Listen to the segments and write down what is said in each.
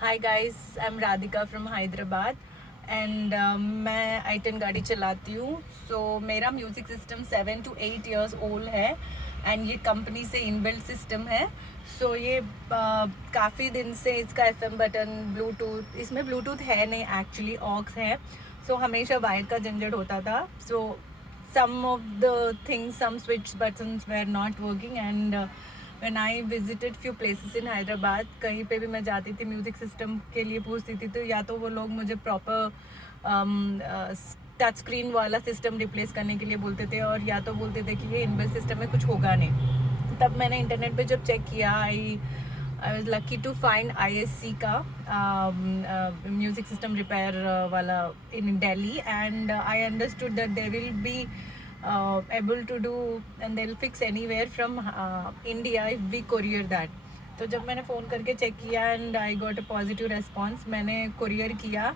Hi guys, I am Radhika from Hyderabad and मैं i10 गाड़ी चलाती हूँ. सो मेरा music system 7 to 8 years old है एंड ये कंपनी से इनबिल्ट सिस्टम है. सो ये काफ़ी दिन से इसका FM बटन, ब्लूटूथ, इसमें ब्लूटूथ है नहीं एक्चुअली, ऑक्स है. सो हमेशा वायर का झंझट होता था. सो some of the things, some switch buttons were not working and when I visited few places in Hyderabad, कहीं पे भी मैं जाती थी म्यूज़िक सिस्टम के लिए पूछती थी तो या तो वो लोग मुझे प्रॉपर टच स्क्रीन वाला सिस्टम रिप्लेस करने के लिए बोलते थे और या तो बोलते थे कि ये इनबिल्ट सिस्टम में कुछ होगा नहीं. तब मैंने इंटरनेट पे जब चेक किया, I was lucky to find ISC का music system repair वाला in Delhi, and I understood that they will be able to do and they'll fix anywhere from India if we courier that. तो जब मैंने phone करके check किया and I got a positive response, मैंने courier किया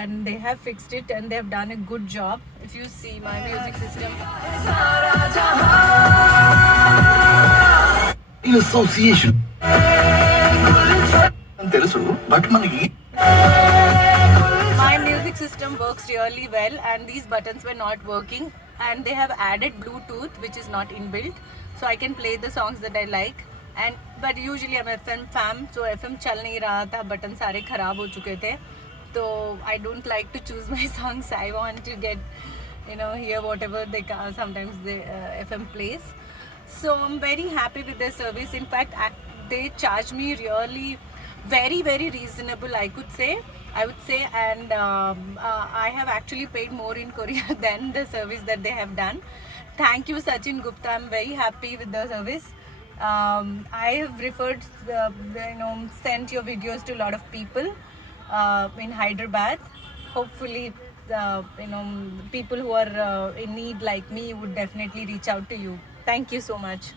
and they have fixed it and they have done a good job. If you see my music system, in association తెలుసు but మనకి my music system works really well and these buttons were not working and they have added Bluetooth which is not inbuilt, so I can play the songs that I like. And but usually I'm FM fan, so FM चल नहीं रहा था, button सारे खराब हो चुके थे. तो I don't like to choose my songs. I want to get, hear whatever they sometimes the FM plays. So I'm very happy with their service. In fact, they charge me really very very reasonable, I would say, and I have actually paid more in Korea than the service that they have done. Thank you, Sachin Gupta. I'm very happy with the service. I have referred, sent your videos to a lot of people in Hyderabad. Hopefully, people who are in need like me would definitely reach out to you. Thank you so much.